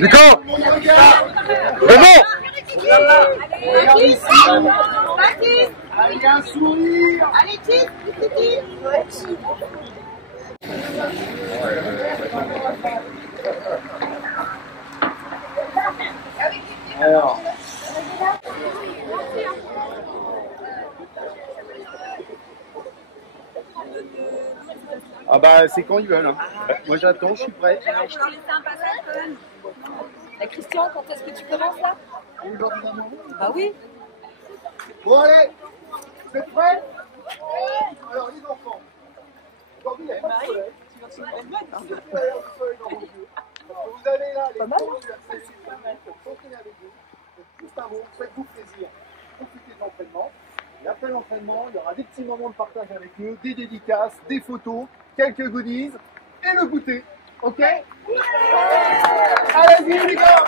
Nico. Venez. Regarde ici. Allez, un sourire. Allez, Tite, Titi. Alors. Ah bah c'est quand ils veulent. Hein. Moi j'attends, je suis prêt. Je leur laisser un passage quand même. Christian, quand est-ce que tu commences là? Bah oui. Bon allez, vous êtes prêts? Alors les enfants, aujourd'hui il n'y a pas de soleil. Il y a du soleil dans vos yeux. Vous allez là, les cours d'université, s'entraîner avec vous. Juste un mot, faites-vous plaisir. Profitez de l'entraînement. Et après l'entraînement, il y aura des petits moments de partage avec eux, des dédicaces, des photos, quelques goodies et le goûter. Ok? Allez-y les gars!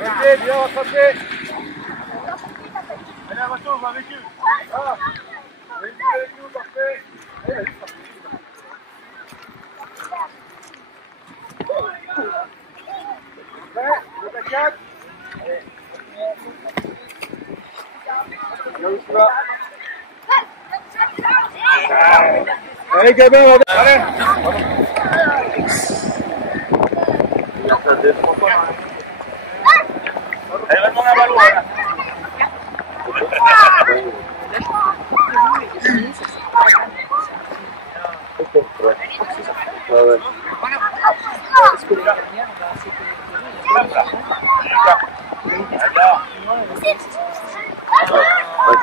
Allez, bien rattrapé. Allez, attention, on va avec eux. Ah. Avec nous, parfait. Allez, allez, parfait. Prêt, vous êtes à 4. Allez. Là où tu vas. Allez, Gabin, on va. Allez. Allez, va demander un ballon, là.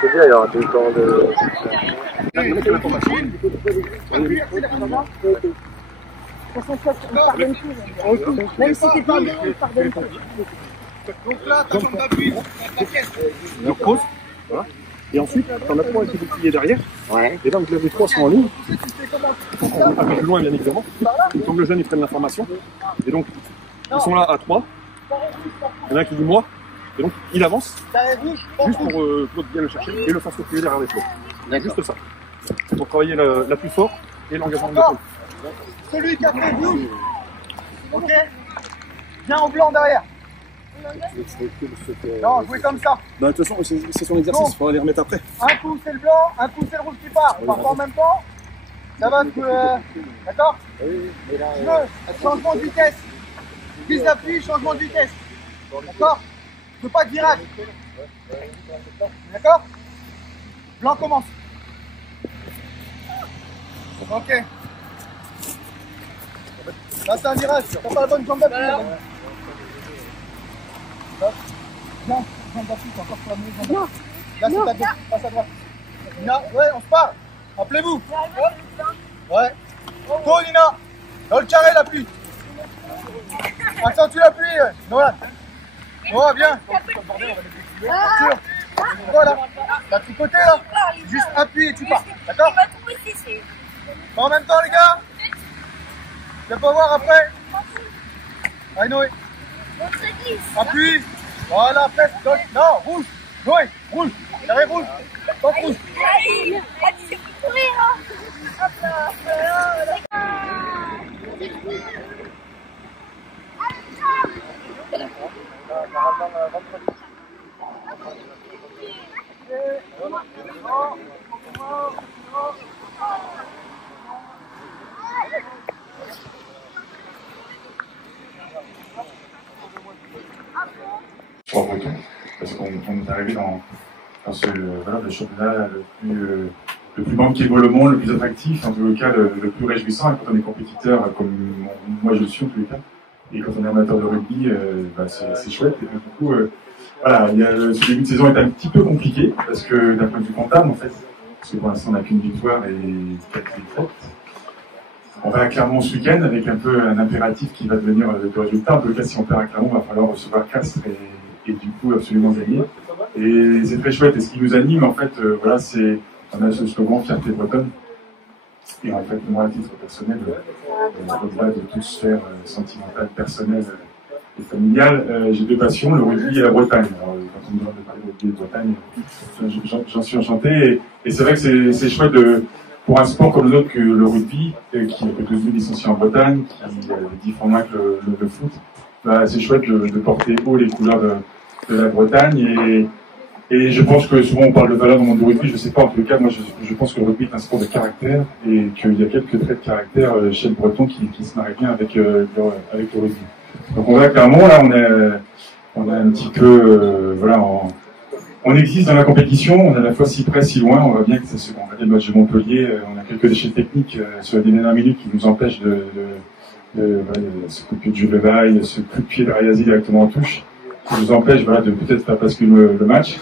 C'est bien, il y aura tout le temps de... Même si t'es pas bien, il pardonne tout. Donc là, t'as ton appui. Alors pause, voilà. Et ensuite, t'en as 3 avec les boucliers derrière. Ouais. Et là, donc les 3 sont en ligne. Un peu plus loin, bien évidemment. Donc le jeune, ils prennent l'information. Et donc, ils sont là à 3. Il y en a un qui dit moi. Et donc, il avance. Juste pour que l'autre vienne le chercher et le fasse reculer derrière les flots. Juste ça. C'est pour travailler la plus fort et l'engagement de l'épaule. Celui qui a fait rouge. Ok. Viens en blanc derrière. Non, jouez comme ça. Bah, de toute façon, c'est son exercice, il faudra les remettre après. Un coup c'est le blanc, un coup c'est le rouge qui part. On part pas en même temps. Ça va d'accord? Oui, mais là. Changement de vitesse. Prise d'appui, changement de vitesse. D'accord? Je veux pas de virage. D'accord? Blanc commence. Ok. Là c'est un virage, t'as pas la bonne jambe d'appui. Non, jambe d'appui, c'est encore sur la mauvaise jambe. Là c'est ta gauche, passe à droite. Nina, ouais, on se parle. Appelez-vous. Ouais. Go Nina. Dans le carré l'appui. Accentue l'appui, Noël. Noël, viens. Voilà. T'as tricoté là. Juste appuie et tu pars. D'accord? En même temps les gars. Tu vas pas voir après. Allez Noé. Appuie. Voilà, presse. Non, rouge. Noé, rouge. Carré rouge. Top rouge. Trois photos, parce qu'on est arrivé dans ce voilà, le championnat le plus bankable au monde, le plus attractif, en tout cas le plus réjouissant. Et quand on est compétiteur, comme moi je le suis en tous les cas, et quand on est amateur de rugby, c'est chouette. Et du coup, voilà, ce début de saison est un petit peu compliqué, parce que d'un point de vue comptable, en fait, parce que pour l'instant on n'a qu'une victoire et 4 défaites. On va à Clermont ce week-end avec un peu un impératif qui va devenir le résultat. En tout cas, si on perd à Clermont, il va falloir recevoir Castres et du coup absolument gagner. Et c'est très chouette. Et ce qui nous anime, en fait, voilà, on a ce slogan Fierté bretonne. Et en fait, moi, à titre personnel, au-delà de toute sphère sentimentale, personnelle et familiale, j'ai deux passions, le rugby et la Bretagne. Alors, quand on me demande de parler de rugby et de Bretagne, j'en suis enchanté. Et c'est vrai que c'est chouette pour un sport comme l'autre que le rugby, qui est devenu licencié en Bretagne, qui a des différents que le foot, bah, c'est chouette de porter haut les couleurs de la Bretagne. Et je pense que souvent on parle de valeur dans le monde du rugby, je sais pas, en tout cas, moi je pense que le rugby est un sport de caractère et qu'il y a quelques traits de caractère chez le Breton qui se marient bien avec le rugby. Donc on va clairement, là on a un petit peu, voilà, on existe dans la compétition, on est à la fois si près, si loin, on voit bien que c'est ce qu'on va dire le match de Montpellier, on a quelques déchets techniques sur les dernières minutes qui nous empêchent ce coup de pied de Jules Levaille, ce coup de pied de Rayazi directement en touche, qui nous empêche voilà, de peut-être faire basculer le match.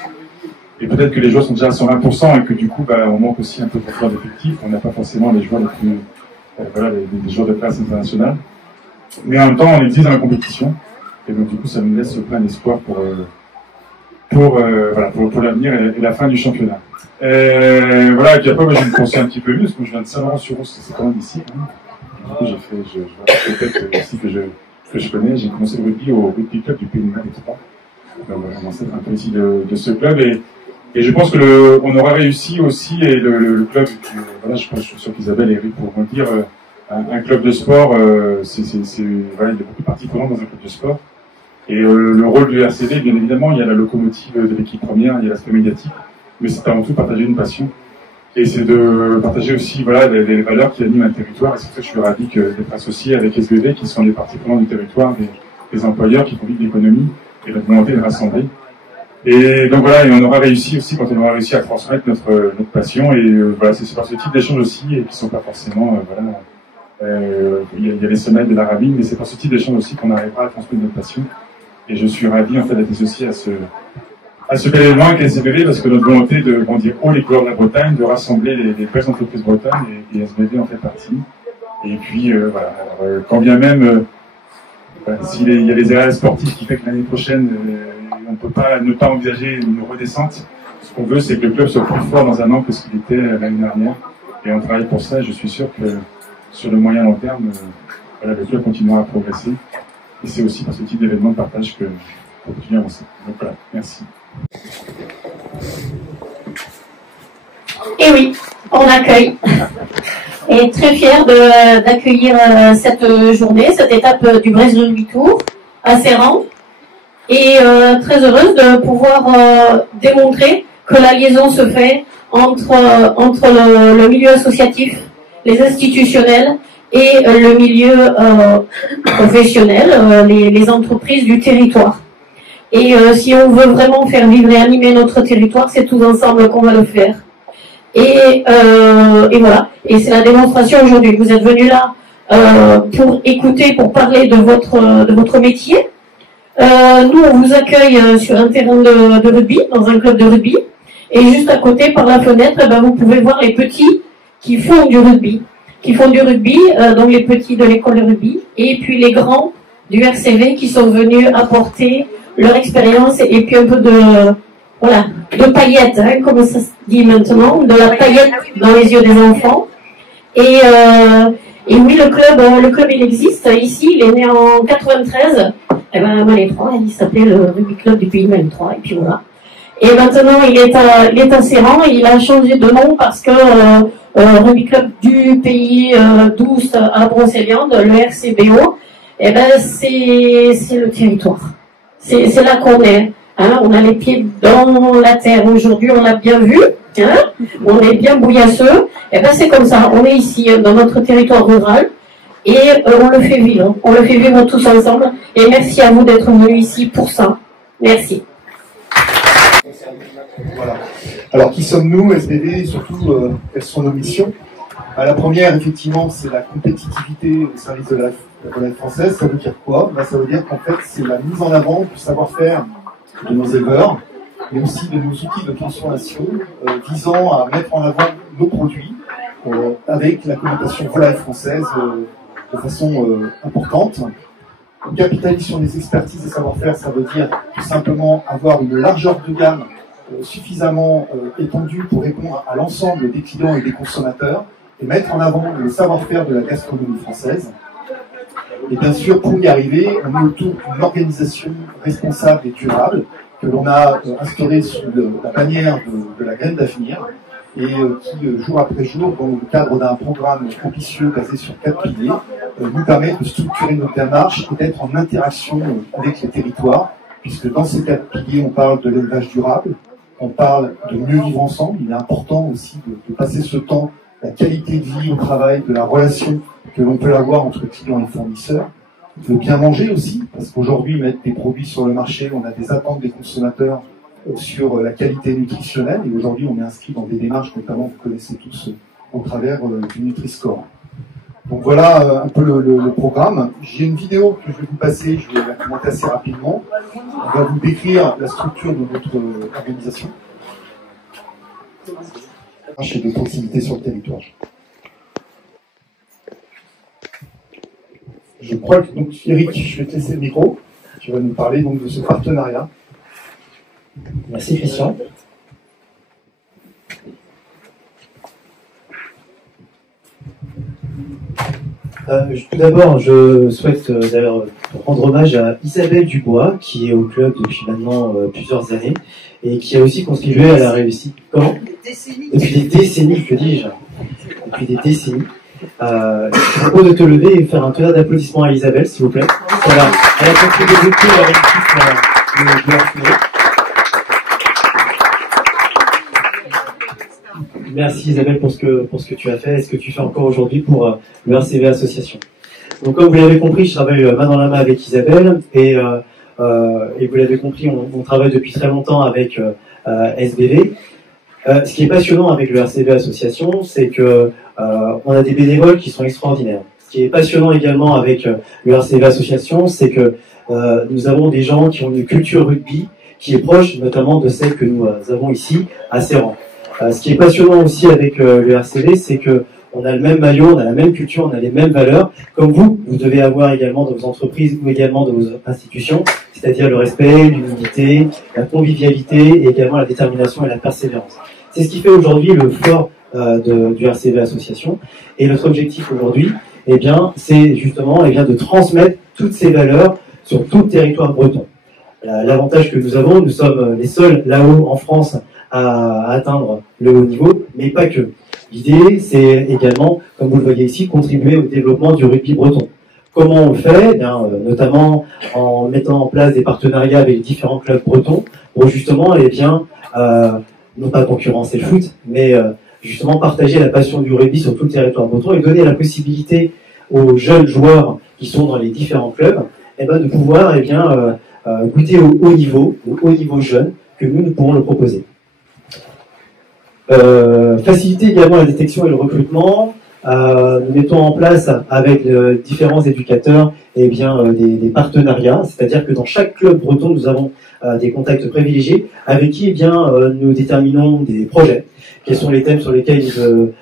Et peut-être que les joueurs sont déjà à 120% et que du coup, bah, on manque aussi un peu de joueurs d'effectifs. On n'a pas forcément les joueurs les plus, voilà, les joueurs de classe internationale. Mais en même temps, on existe dans la compétition. Et donc, du coup, ça nous laisse plein d'espoir pour l'avenir et la fin du championnat. Voilà, et puis après, moi, je vais me conseiller un petit peu mieux, parce que je viens de Saint-Laurent-sur-Rousse, c'est quand même ici. Hein. Du coup, je vois peut-être aussi que je connais. J'ai commencé le rugby au rugby club du Pays de Galles et 3. Donc, voilà, on un peu ici de ce club. Et je pense que on aura réussi aussi, et le club, voilà, je suis sûr qu'Isabelle et Eric pourront dire, un club de sport, voilà, il y a beaucoup de parties prenantes dans un club de sport. Et le rôle du RCV, bien évidemment, il y a la locomotive de l'équipe première, il y a l'aspect médiatique, mais c'est avant tout partager une passion. Et c'est de partager aussi, voilà, les valeurs qui animent un territoire. Et c'est pour ça que je suis ravi d'être associé avec SBV, qui sont les parties prenantes du territoire, des employeurs qui font vivre l'économie et la volonté de rassembler. Et donc voilà, et on aura réussi aussi quand on aura réussi à transmettre notre passion. Et voilà, c'est par ce type d'échanges aussi, et qui sont pas forcément, voilà, il y a les semaines de l'Arabie, mais c'est par ce type d'échanges aussi qu'on arrivera à transmettre notre passion. Et je suis ravi en fait d'être associé à ce bel événement avec SBV, parce que notre volonté de grandir haut les couleurs de la Bretagne, de rassembler les belles entreprises bretonnes, et SBV en fait partie. Et puis voilà, alors, quand bien même s'il y a les erreurs sportifs qui fait que l'année prochaine on ne peut pas ne pas envisager une redescente. Ce qu'on veut, c'est que le club soit plus fort dans un an que ce qu'il était l'année dernière. Et on travaille pour ça, et je suis sûr que sur le moyen long terme, voilà, le club continuera à progresser. Et c'est aussi par ce type d'événement de partage qu'on continue à avancer. Donc voilà, merci. Et oui, on accueille. Et très fier d'accueillir cette journée, cette étape du Brest Rugby Tour à Serran. Et très heureuse de pouvoir démontrer que la liaison se fait entre le milieu associatif, les institutionnels et le milieu professionnel, les entreprises du territoire. Et si on veut vraiment faire vivre et animer notre territoire, c'est tous ensemble qu'on va le faire. Et voilà. Et c'est la démonstration aujourd'hui. Vous êtes venus là pour écouter, pour parler de votre métier. Nous, on vous accueille sur un terrain de rugby, dans un club de rugby. Et juste à côté, par la fenêtre, vous pouvez voir les petits qui font du rugby. Donc les petits de l'école de rugby. Et puis les grands du RCV qui sont venus apporter leur expérience et puis un peu de paillettes, hein, comme ça se dit maintenant, de la paillette dans les yeux des enfants. Et oui, le club il existe. Ici, il est né en 93. Et Malais 3, il s'appelait le Rugby Club du Pays de Malais 3, et puis voilà. Et maintenant, il est à Serran, et il a changé de nom parce que Rugby Club du Pays d'Oust à Brocéliande, le RCBO, c'est le territoire. C'est là qu'on est. Hein, on a les pieds dans la terre. Aujourd'hui, on l'a bien vu. Hein, on est bien bouillasseux. C'est comme ça. On est ici, dans notre territoire rural. Et on le fait vivre. On le fait vivre tous ensemble. Et merci à vous d'être venus ici pour ça. Merci. Voilà. Alors, qui sommes-nous, SBV, et surtout, quelles sont nos missions? La première, effectivement, c'est la compétitivité au service de la française. Ça veut dire quoi? Ça veut dire qu'en fait, c'est la mise en avant du savoir-faire de nos éleveurs, mais aussi de nos outils de transformation visant à mettre en avant nos produits avec la connotation volaille française de façon importante. On capitalise sur les expertises et savoir-faire, ça veut dire tout simplement avoir une largeur de gamme suffisamment étendue pour répondre à l'ensemble des clients et des consommateurs et mettre en avant le savoir-faire de la gastronomie française. Et bien sûr, pour y arriver, on est autour d'une organisation responsable et durable que l'on a instaurée sous la bannière de la graine d'avenir et qui, jour après jour, dans le cadre d'un programme ambitieux basé sur 4 piliers, nous permet de structurer notre démarche et d'être en interaction avec les territoires, puisque dans ces 4 piliers, on parle de l'élevage durable, on parle de mieux vivre ensemble. Il est important aussi de passer ce temps, la qualité de vie au travail, de la relation que l'on peut avoir entre clients et fournisseurs, de bien manger aussi, parce qu'aujourd'hui, mettre des produits sur le marché, on a des attentes des consommateurs sur la qualité nutritionnelle, et aujourd'hui, on est inscrit dans des démarches, notamment, vous connaissez tous, au travers du Nutri-Score. Donc voilà un peu le programme. J'ai une vidéo que je vais vous passer, je vais la commenter assez rapidement. On va vous décrire la structure de notre organisation. Et de proximité sur le territoire. Je crois que, donc, Eric, je vais te laisser le micro. Tu vas nous parler donc de ce partenariat. Merci Christian. Tout d'abord, je souhaite d'ailleurs rendre hommage à Isabelle Dubois, qui est au club depuis maintenant plusieurs années, et qui a aussi contribué à la réussite. Comment ? Depuis des décennies, que dis-je ? Depuis des décennies. Je propose de te lever et faire un tonnerre d'applaudissements à Isabelle, s'il vous plaît. Voilà. Elle a contribué beaucoup à la réussite de la finale. Merci Isabelle pour ce que tu as fait et ce que tu fais encore aujourd'hui pour le RCV Association. Donc comme vous l'avez compris, je travaille main dans la main avec Isabelle et vous l'avez compris, on travaille depuis très longtemps avec SBV. Ce qui est passionnant avec le RCV Association, c'est que on a des bénévoles qui sont extraordinaires. Ce qui est passionnant également avec le RCV Association, c'est que nous avons des gens qui ont une culture rugby qui est proche notamment de celle que nous avons ici à Serran. Ce qui est passionnant aussi avec le RCV, c'est que on a le même maillot, on a la même culture, on a les mêmes valeurs, comme vous devez avoir également dans vos entreprises ou également dans vos institutions, c'est-à-dire le respect, l'humilité, la convivialité et également la détermination et la persévérance. C'est ce qui fait aujourd'hui le fort du RCV Association. Et notre objectif aujourd'hui, eh bien, c'est justement de transmettre toutes ces valeurs sur tout le territoire breton. L'avantage que nous avons, nous sommes les seuls là-haut en France à atteindre le haut niveau, mais pas que. L'idée, c'est également, comme vous le voyez ici, contribuer au développement du rugby breton. Comment on le fait ? Eh bien, notamment en mettant en place des partenariats avec les différents clubs bretons pour justement, non pas concurrencer le foot, mais justement partager la passion du rugby sur tout le territoire breton et donner la possibilité aux jeunes joueurs qui sont dans les différents clubs de pouvoir goûter au haut niveau jeune que nous pouvons le proposer. Faciliter également la détection et le recrutement. Nous mettons en place avec différents éducateurs des partenariats, c'est-à-dire que dans chaque club breton nous avons des contacts privilégiés avec qui nous déterminons des projets, quels sont les thèmes sur lesquels ils veulent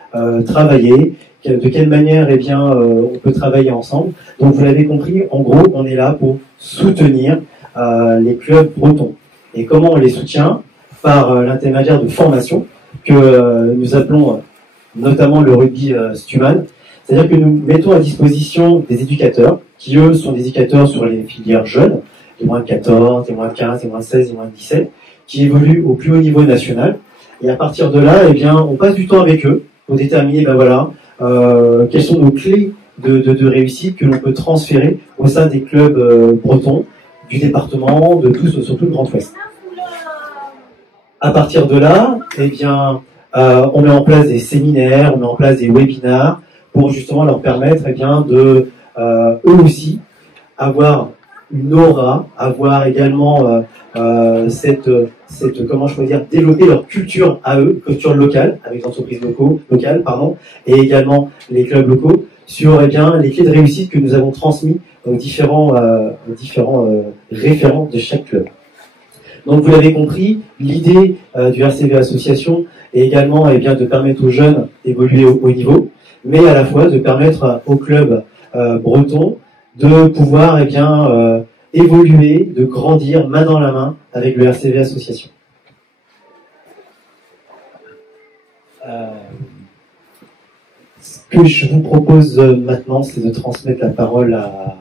travailler, de quelle manière on peut travailler ensemble. Donc vous l'avez compris, en gros on est là pour soutenir les clubs bretons. Et comment on les soutient ? Par l'intermédiaire de formations que nous appelons notamment le rugby Stuman, c'est-à-dire que nous mettons à disposition des éducateurs qui eux sont des éducateurs sur les filières jeunes, les moins de 14, les moins de 15, les moins de 16, les moins de 17, qui évoluent au plus haut niveau national. Et à partir de là, on passe du temps avec eux pour déterminer, quelles sont nos clés de réussite que l'on peut transférer au sein des clubs bretons, du département, sur tout le Grand Ouest. À partir de là, on met en place des séminaires, on met en place des webinars pour justement leur permettre de eux aussi avoir une aura, avoir également développer leur culture à eux, culture locale, avec les entreprises locales, et également les clubs locaux, sur les clés de réussite que nous avons transmis aux différents référents de chaque club. Donc vous l'avez compris, l'idée du RCV Association est également de permettre aux jeunes d'évoluer au haut niveau, mais à la fois de permettre au club breton de pouvoir évoluer, de grandir main dans la main avec le RCV Association. Ce que je vous propose maintenant, c'est de transmettre la parole à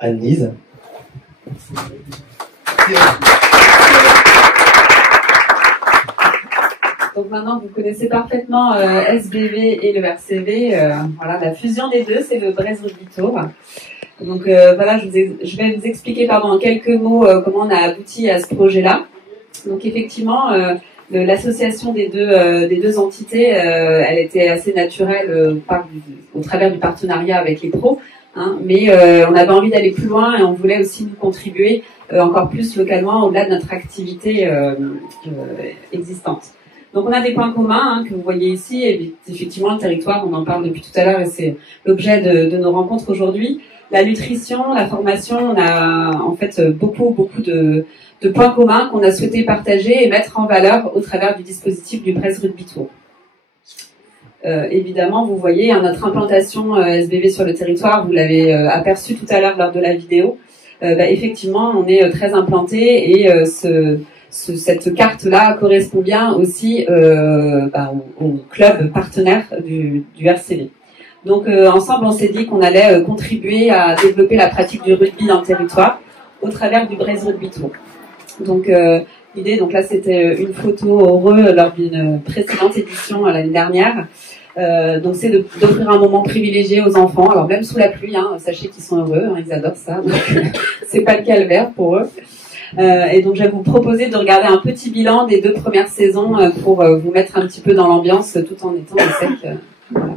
Anne-Lise. Donc maintenant, vous connaissez parfaitement SBV et le RCV. Voilà, la fusion des deux, c'est le Brest Rugby Tour. Donc voilà, je vais vous expliquer en quelques mots comment on a abouti à ce projet-là. Donc effectivement, l'association des deux entités, elle était assez naturelle au travers du partenariat avec les pros, hein, mais on avait envie d'aller plus loin et on voulait aussi nous contribuer encore plus localement au-delà de notre activité existante. Donc on a des points communs que vous voyez ici, et effectivement le territoire, on en parle depuis tout à l'heure et c'est l'objet de nos rencontres aujourd'hui. La nutrition, la formation, on a en fait beaucoup de points communs qu'on a souhaité partager et mettre en valeur au travers du dispositif du Brest Rugby Tour. Évidemment, vous voyez notre implantation SBV sur le territoire, vous l'avez aperçu tout à l'heure lors de la vidéo. Effectivement, on est très implanté et cette carte-là correspond bien aussi au club partenaire du RCV. Donc ensemble, on s'est dit qu'on allait contribuer à développer la pratique du rugby dans le territoire au travers du Brest Rugby Tour. Donc l'idée, donc là c'était une photo heureux lors d'une précédente édition l'année dernière. Donc c'est d'offrir un moment privilégié aux enfants. Alors même sous la pluie, sachez qu'ils sont heureux, ils adorent ça. Donc c'est pas le calvaire pour eux. Et donc je vais vous proposer de regarder un petit bilan des 2 premières saisons pour vous mettre un petit peu dans l'ambiance tout en étant au sec. Voilà.